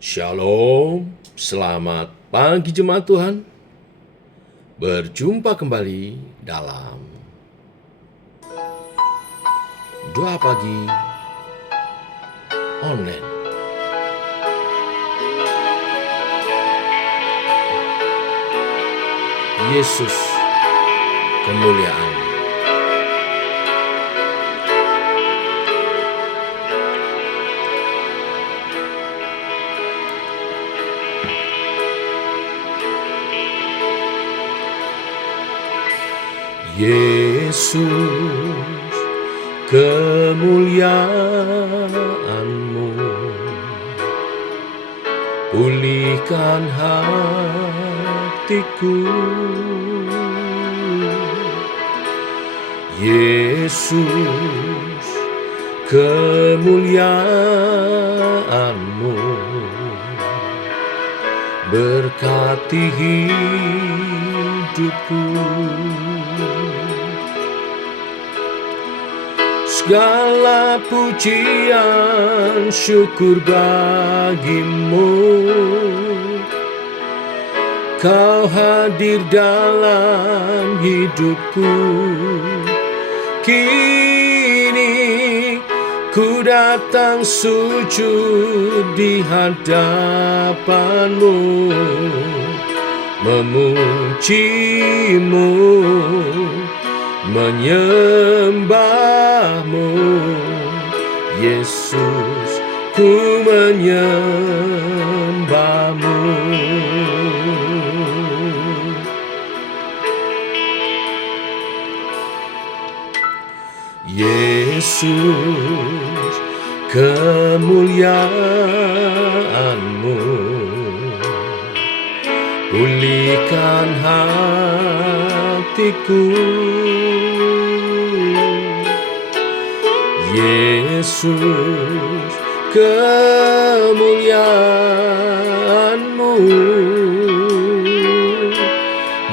Shalom, selamat pagi jemaat Tuhan. Berjumpa kembali dalam doa pagi online. Yesus kemuliaan. Yesus kemuliaan-Mu, pulihkan hatiku. Yesus kemuliaan-Mu, berkati hidupku. Segala pujian syukur bagi-Mu, Kau hadir dalam hidupku. Kini ku datang sujud di hadapan-Mu, memuji-Mu, menyembah-Mu. Yesus, ku menyembah-Mu. Yesus kemuliaan-Mu, pulihkan hatiku. Yesus kemuliaan-Mu,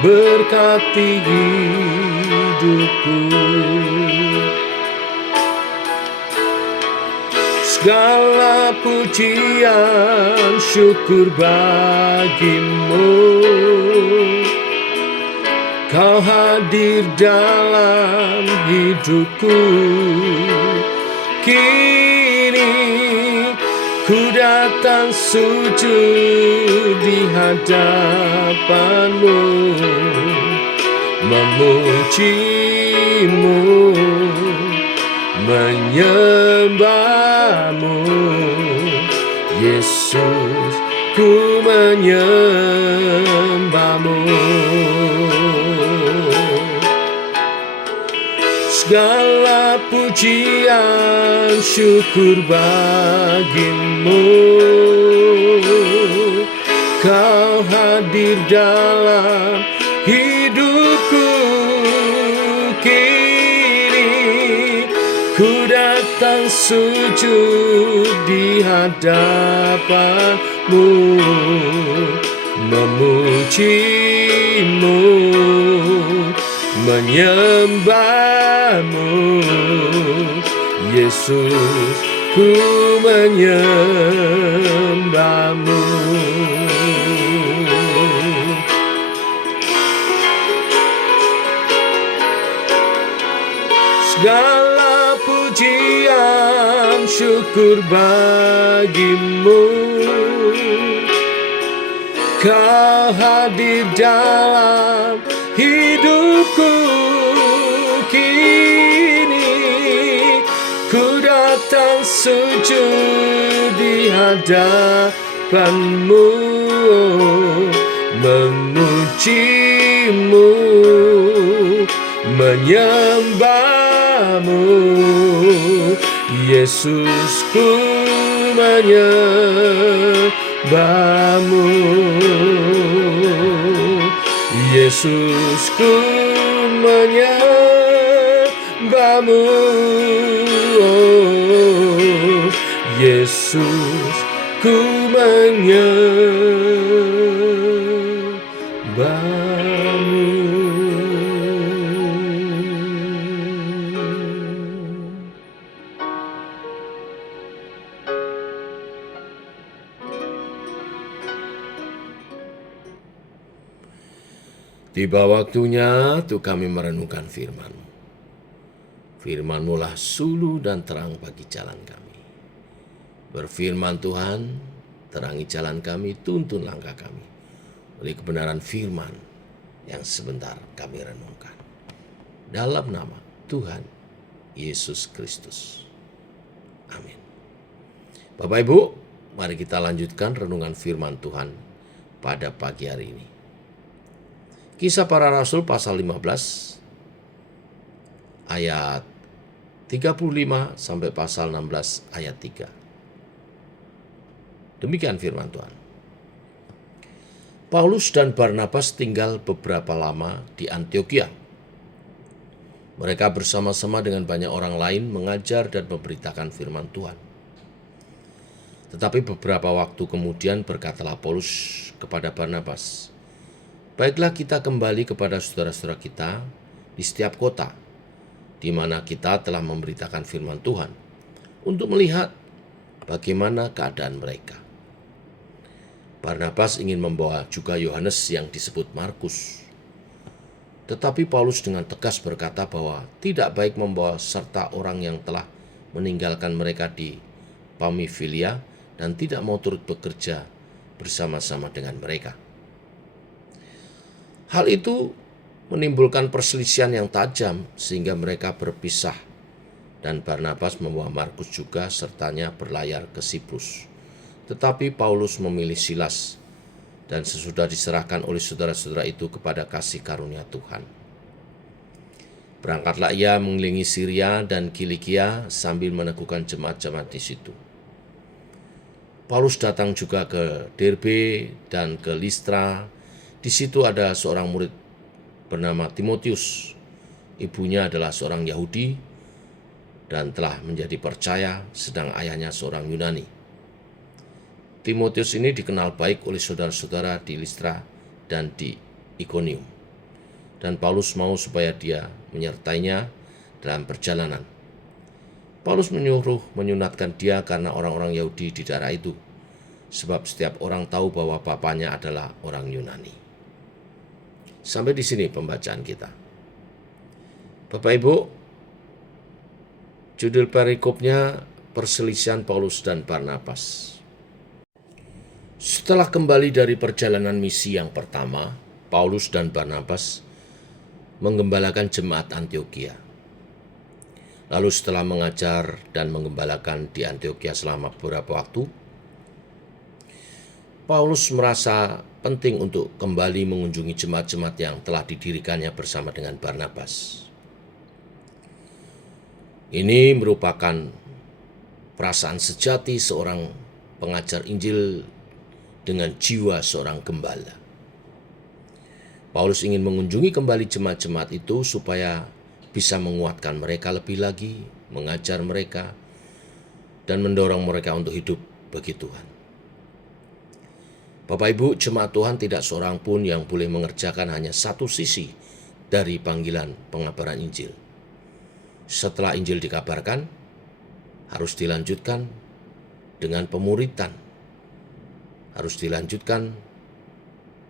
berkati hidupku. Segala pujian syukur bagi-Mu, Kau hadir dalam hidupku. Kini ku datang sujud di hadapan-Mu, memuji-Mu, menyembah-Mu. Yesus, ku menyembah-Mu. Segala pujian syukur bagi-Mu, Kau hadir dalam hidupku. Kini ku datang sujud di hadapan-Mu, memuji-Mu, menyembah-Mu. Yesus, ku menyembah-Mu. Segala pujian syukur bagi-Mu, Kau hadir dalam hidupku. Kini ku datang sujud di hadapan-Mu, memuji-Mu, menyembah-Mu. Yesus, ku menyembah-Mu. Yesus, ku menyembah-Mu. Yesus, ku menyembah-Mu. Tiba waktunya untuk kami merenungkan firman-Mu. Firman-Mu lah suluh dan terang bagi jalan kami. Berfirman Tuhan, terangi jalan kami, tuntun langkah kami oleh kebenaran firman yang sebentar kami renungkan. Dalam nama Tuhan Yesus Kristus. Amin. Bapak Ibu, mari kita lanjutkan renungan firman Tuhan pada pagi hari ini. Kisah Para Rasul pasal 15 ayat 35 sampai pasal 16 ayat 3. Demikian firman Tuhan. Paulus dan Barnabas tinggal beberapa lama di Antiokhia. Mereka bersama-sama dengan banyak orang lain mengajar dan memberitakan firman Tuhan. Tetapi beberapa waktu kemudian berkatalah Paulus kepada Barnabas, "Baiklah kita kembali kepada saudara-saudara kita di setiap kota, di mana kita telah memberitakan firman Tuhan, untuk melihat bagaimana keadaan mereka." Barnabas ingin membawa juga Yohanes yang disebut Markus. Tetapi Paulus dengan tegas berkata bahwa tidak baik membawa serta orang yang telah meninggalkan mereka di Pamfilia dan tidak mau turut bekerja bersama-sama dengan mereka. Hal itu menimbulkan perselisihan yang tajam sehingga mereka berpisah dan Barnabas membawa Markus juga sertanya berlayar ke Siprus. Tetapi Paulus memilih Silas dan sesudah diserahkan oleh saudara-saudara itu kepada kasih karunia Tuhan. Berangkatlah ia mengelilingi Syria dan Kilikia sambil meneguhkan jemaat-jemaat di situ. Paulus datang juga ke Derbe dan ke Listra. Di situ ada seorang murid bernama Timotius. Ibunya adalah seorang Yahudi dan telah menjadi percaya, sedang ayahnya seorang Yunani. Timotius ini dikenal baik oleh saudara-saudara di Listra dan di Ikonium. Dan Paulus mau supaya dia menyertainya dalam perjalanan. Paulus menyuruh menyunatkan dia karena orang-orang Yahudi di daerah itu, sebab setiap orang tahu bahwa bapaknya adalah orang Yunani. Sampai di sini pembacaan kita. Bapak Ibu, judul perikopnya perselisihan Paulus dan Barnabas. Setelah kembali dari perjalanan misi yang pertama, Paulus dan Barnabas menggembalakan jemaat Antiokhia. Lalu setelah mengajar dan menggembalakan di Antiokhia selama beberapa waktu, Paulus merasa penting untuk kembali mengunjungi jemaat-jemaat yang telah didirikannya bersama dengan Barnabas. Ini merupakan perasaan sejati seorang pengajar Injil dengan jiwa seorang gembala. Paulus ingin mengunjungi kembali jemaat-jemaat itu supaya bisa menguatkan mereka lebih lagi, mengajar mereka, dan mendorong mereka untuk hidup bagi Tuhan. Bapak Ibu, jemaat Tuhan tidak seorang pun yang boleh mengerjakan hanya satu sisi dari panggilan pengabaran Injil. Setelah Injil dikabarkan, harus dilanjutkan dengan pemuritan, harus dilanjutkan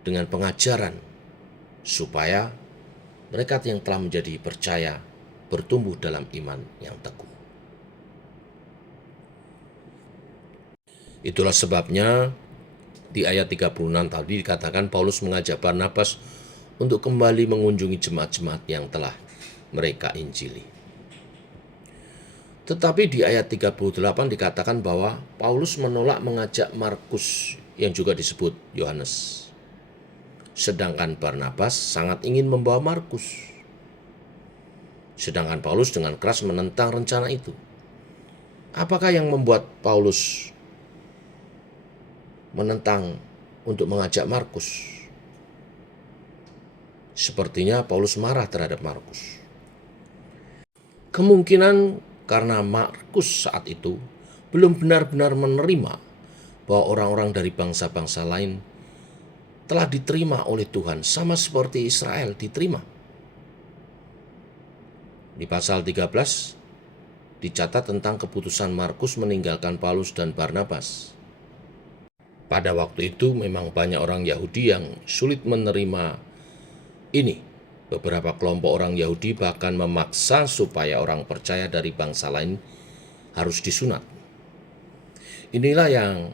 dengan pengajaran, supaya mereka yang telah menjadi percaya bertumbuh dalam iman yang teguh. Itulah sebabnya di ayat 36 tadi dikatakan Paulus mengajak Barnabas untuk kembali mengunjungi jemaat-jemaat yang telah mereka injili. Tetapi di ayat 38 dikatakan bahwa Paulus menolak mengajak Markus yang juga disebut Yohanes. Sedangkan Barnabas sangat ingin membawa Markus. Sedangkan Paulus dengan keras menentang rencana itu. Apakah yang membuat Paulus menentang untuk mengajak Markus? Sepertinya Paulus marah terhadap Markus. Kemungkinan karena Markus saat itu belum benar-benar menerima bahwa orang-orang dari bangsa-bangsa lain telah diterima oleh Tuhan sama seperti Israel diterima. Di pasal 13 dicatat tentang keputusan Markus meninggalkan Paulus dan Barnabas. Pada waktu itu memang banyak orang Yahudi yang sulit menerima ini, beberapa kelompok orang Yahudi bahkan memaksa supaya orang percaya dari bangsa lain harus disunat. Inilah yang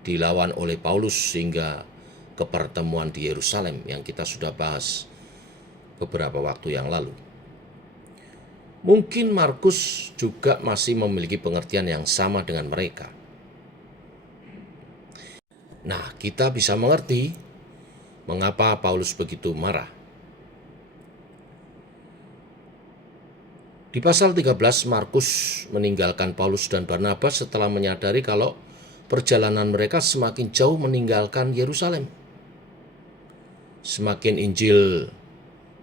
dilawan oleh Paulus sehingga ke pertemuan di Yerusalem yang kita sudah bahas beberapa waktu yang lalu. Mungkin Markus juga masih memiliki pengertian yang sama dengan mereka. Nah, kita bisa mengerti mengapa Paulus begitu marah. Di pasal 13, Markus meninggalkan Paulus dan Barnabas setelah menyadari kalau perjalanan mereka semakin jauh meninggalkan Yerusalem. Semakin Injil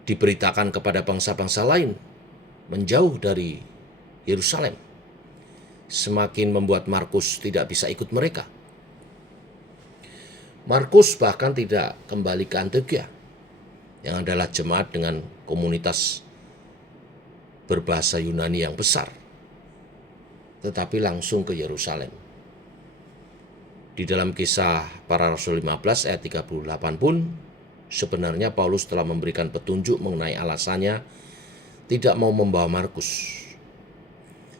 diberitakan kepada bangsa-bangsa lain, menjauh dari Yerusalem, semakin membuat Markus tidak bisa ikut mereka. Markus bahkan tidak kembali ke Antiokhia, yang adalah jemaat dengan komunitas berbahasa Yunani yang besar, tetapi langsung ke Yerusalem. Di dalam Kisah Para Rasul 15 ayat 38 pun, sebenarnya Paulus telah memberikan petunjuk mengenai alasannya tidak mau membawa Markus.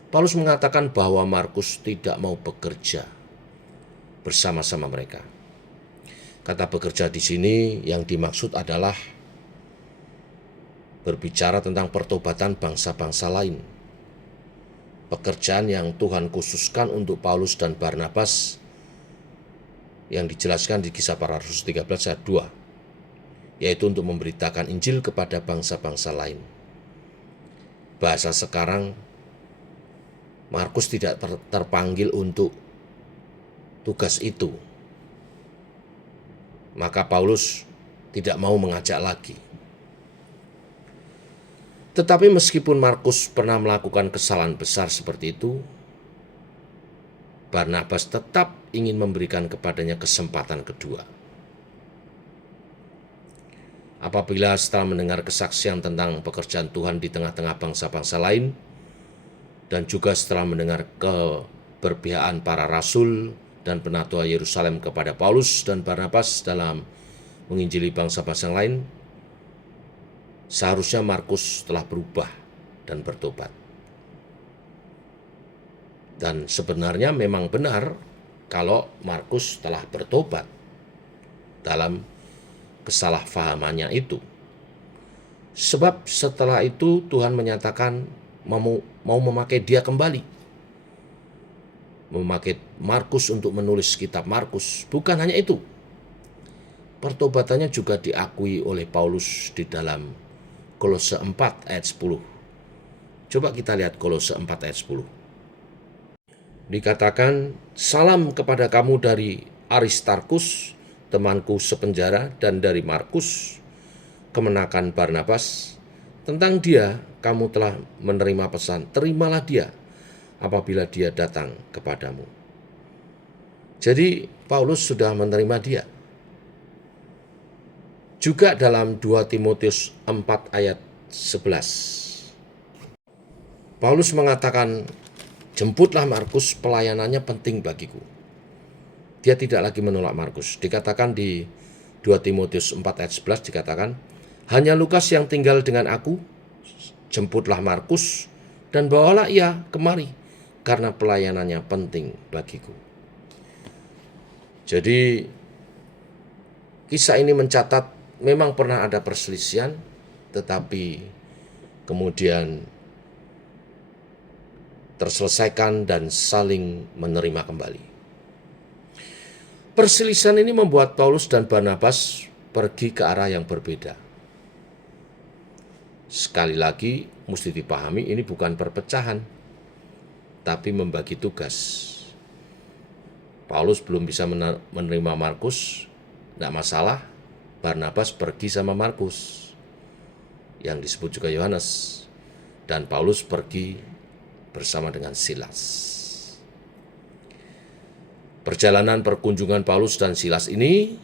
Paulus mengatakan bahwa Markus tidak mau bekerja bersama-sama mereka. Kata bekerja di sini yang dimaksud adalah berbicara tentang pertobatan bangsa-bangsa lain. Pekerjaan yang Tuhan khususkan untuk Paulus dan Barnabas yang dijelaskan di Kisah Para Rasul 13 ayat 2, yaitu untuk memberitakan Injil kepada bangsa-bangsa lain. Bahasa sekarang, Markus tidak terpanggil untuk tugas itu. Maka Paulus tidak mau mengajak lagi. Tetapi meskipun Markus pernah melakukan kesalahan besar seperti itu, Barnabas tetap ingin memberikan kepadanya kesempatan kedua. Apabila setelah mendengar kesaksian tentang pekerjaan Tuhan di tengah-tengah bangsa-bangsa lain, dan juga setelah mendengar keberpihakan para rasul dan penatua Yerusalem kepada Paulus dan Barnabas dalam menginjili bangsa-bangsa lain, seharusnya Markus telah berubah dan bertobat. Dan sebenarnya memang benar kalau Markus telah bertobat dalam kesalahpahamannya itu. Sebab setelah itu Tuhan menyatakan mau memakai dia kembali. Memakai Markus untuk menulis kitab Markus. Bukan hanya itu. Pertobatannya juga diakui oleh Paulus di dalam Kolose 4 ayat 10. Coba kita lihat Kolose 4 ayat 10. Dikatakan, salam kepada kamu dari Aristarkus, temanku sepenjara, dan dari Markus, kemenakan Barnabas. Tentang dia, kamu telah menerima pesan, terimalah dia apabila dia datang kepadamu. Jadi, Paulus sudah menerima dia. Juga dalam 2 Timotius 4 ayat 11. Paulus mengatakan, jemputlah Markus, pelayanannya penting bagiku. Dia tidak lagi menolak Markus. Dikatakan di 2 Timotius 4 ayat 11 dikatakan, hanya Lukas yang tinggal dengan aku, jemputlah Markus dan bawalah ia kemari, karena pelayanannya penting bagiku. Jadi kisah ini mencatat memang pernah ada perselisihan, tetapi kemudian terselesaikan dan saling menerima kembali. Perselisihan ini membuat Paulus dan Barnabas pergi ke arah yang berbeda. Sekali lagi, mesti dipahami ini bukan perpecahan, tapi membagi tugas. Paulus belum bisa menerima Markus, tidak masalah. Barnabas pergi sama Markus, yang disebut juga Yohanes, dan Paulus pergi bersama dengan Silas. Perjalanan perkunjungan Paulus dan Silas ini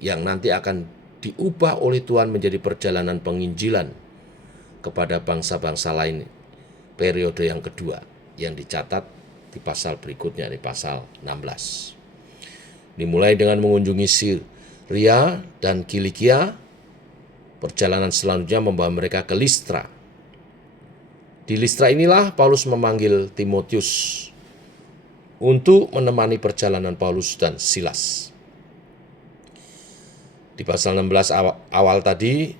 yang nanti akan diubah oleh Tuhan menjadi perjalanan penginjilan kepada bangsa-bangsa lain, periode yang kedua yang dicatat di pasal berikutnya, di pasal 16. Dimulai dengan mengunjungi Syria dan Kilikia, Perjalanan selanjutnya membawa mereka ke Listra. Di Listra inilah Paulus memanggil Timotius untuk menemani perjalanan Paulus dan Silas. Di pasal 16 awal tadi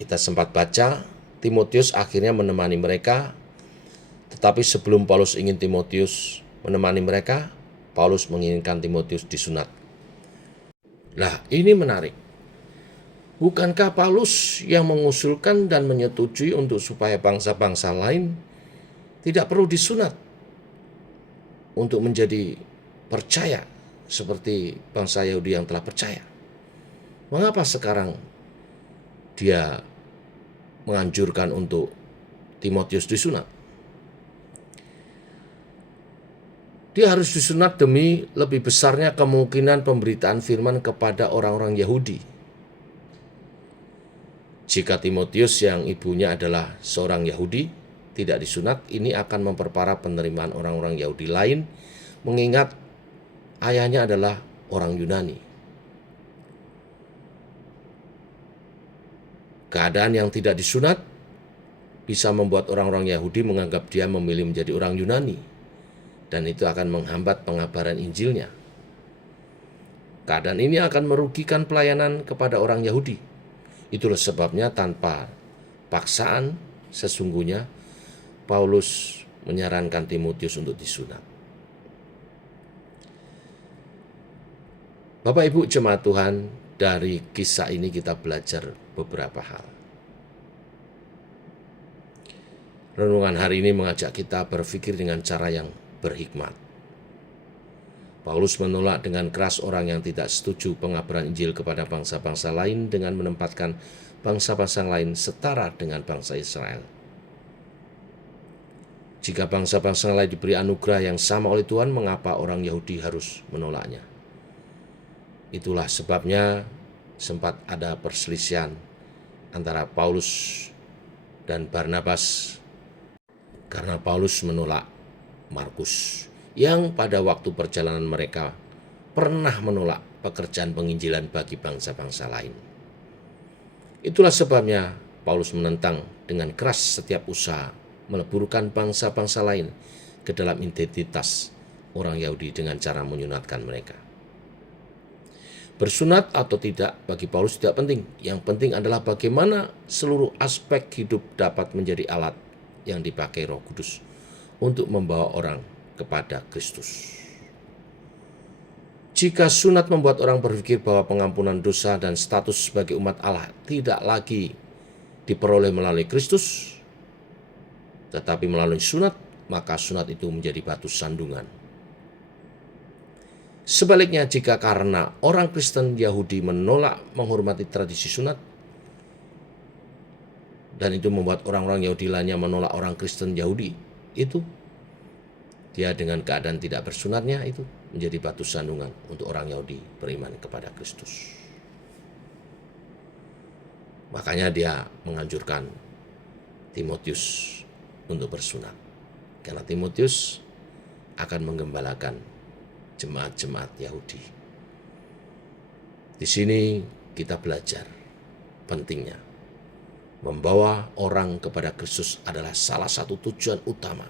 kita sempat baca, Timotius akhirnya menemani mereka, tetapi sebelum Paulus ingin Timotius menemani mereka, Paulus menginginkan Timotius disunat. Nah, ini menarik. Bukankah Paulus yang mengusulkan dan menyetujui untuk supaya bangsa-bangsa lain tidak perlu disunat untuk menjadi percaya seperti bangsa Yahudi yang telah percaya? Mengapa sekarang dia menganjurkan untuk Timotius disunat? Dia harus disunat demi lebih besarnya kemungkinan pemberitaan firman kepada orang-orang Yahudi. Jika Timotius yang ibunya adalah seorang Yahudi tidak disunat, ini akan memperparah penerimaan orang-orang Yahudi lain, mengingat ayahnya adalah orang Yunani. Keadaan yang tidak disunat bisa membuat orang-orang Yahudi menganggap dia memilih menjadi orang Yunani, dan itu akan menghambat pengabaran Injilnya. Keadaan ini akan merugikan pelayanan kepada orang Yahudi. Itulah sebabnya tanpa paksaan sesungguhnya Paulus menyarankan Timotius untuk disunat. Bapak Ibu jemaat Tuhan, dari kisah ini kita belajar beberapa hal. Renungan hari ini mengajak kita berpikir dengan cara yang berhikmat. Paulus menolak dengan keras orang yang tidak setuju pengabaran Injil kepada bangsa-bangsa lain dengan menempatkan bangsa-bangsa lain setara dengan bangsa Israel. Jika bangsa-bangsa lain diberi anugerah yang sama oleh Tuhan, mengapa orang Yahudi harus menolaknya? Itulah sebabnya sempat ada perselisihan antara Paulus dan Barnabas karena Paulus menolak Markus, yang pada waktu perjalanan mereka pernah menolak pekerjaan penginjilan bagi bangsa-bangsa lain. Itulah sebabnya Paulus menentang dengan keras setiap usaha meleburkan bangsa-bangsa lain ke dalam identitas orang Yahudi dengan cara menyunatkan mereka. Bersunat atau tidak bagi Paulus tidak penting. Yang penting adalah bagaimana seluruh aspek hidup dapat menjadi alat yang dipakai Roh Kudus untuk membawa orang kepada Kristus. Jika sunat membuat orang berpikir bahwa pengampunan dosa dan status sebagai umat Allah tidak lagi diperoleh melalui Kristus, tetapi melalui sunat, maka sunat itu menjadi batu sandungan. Sebaliknya, jika karena orang Kristen Yahudi menolak menghormati tradisi sunat, dan itu membuat orang-orang Yahudi lainnya menolak orang Kristen Yahudi, itu dia dengan keadaan tidak bersunatnya itu menjadi batu sandungan untuk orang Yahudi beriman kepada Kristus. Makanya dia menganjurkan Timotius untuk bersunat. Karena Timotius akan menggembalakan jemaat-jemaat Yahudi. Di sini kita belajar pentingnya membawa orang kepada Kristus adalah salah satu tujuan utama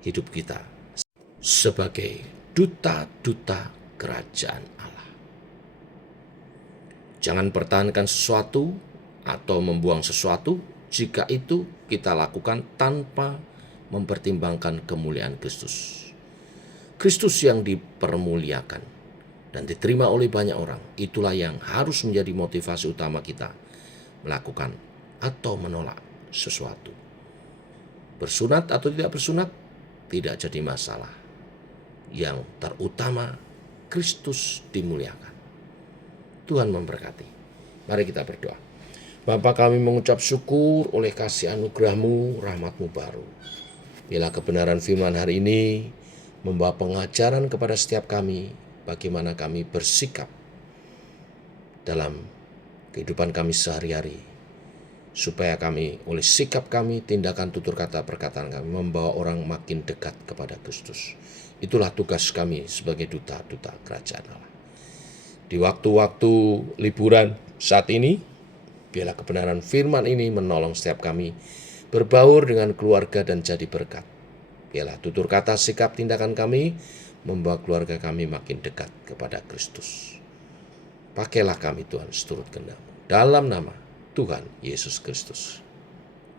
hidup kita sebagai duta-duta kerajaan Allah. Jangan pertahankan sesuatu atau membuang sesuatu jika itu kita lakukan tanpa mempertimbangkan kemuliaan Kristus. Kristus yang dipermuliakan dan diterima oleh banyak orang, itulah yang harus menjadi motivasi utama kita melakukan atau menolak sesuatu. Bersunat atau tidak bersunat tidak jadi masalah. Yang terutama Kristus dimuliakan. Tuhan memberkati. Mari kita berdoa. Bapa, kami mengucap syukur oleh kasih anugerah-Mu, rahmat-Mu baru. Bila kebenaran firman hari ini membawa pengajaran kepada setiap kami, bagaimana kami bersikap dalam kehidupan kami sehari-hari, supaya kami oleh sikap kami, tindakan, tutur kata, perkataan kami membawa orang makin dekat kepada Kristus. Itulah tugas kami sebagai duta-duta kerajaan Allah. Di waktu-waktu liburan saat ini, Biarlah kebenaran firman ini menolong setiap kami berbaur dengan keluarga dan jadi berkat. Biarlah tutur kata, sikap, tindakan kami membawa keluarga kami makin dekat kepada Kristus. Pakailah kami Tuhan seturut kehendak-Mu. Dalam nama Tuhan Yesus Kristus.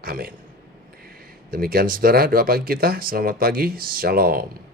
Amin. Demikian saudara doa pagi kita. Selamat pagi. Shalom.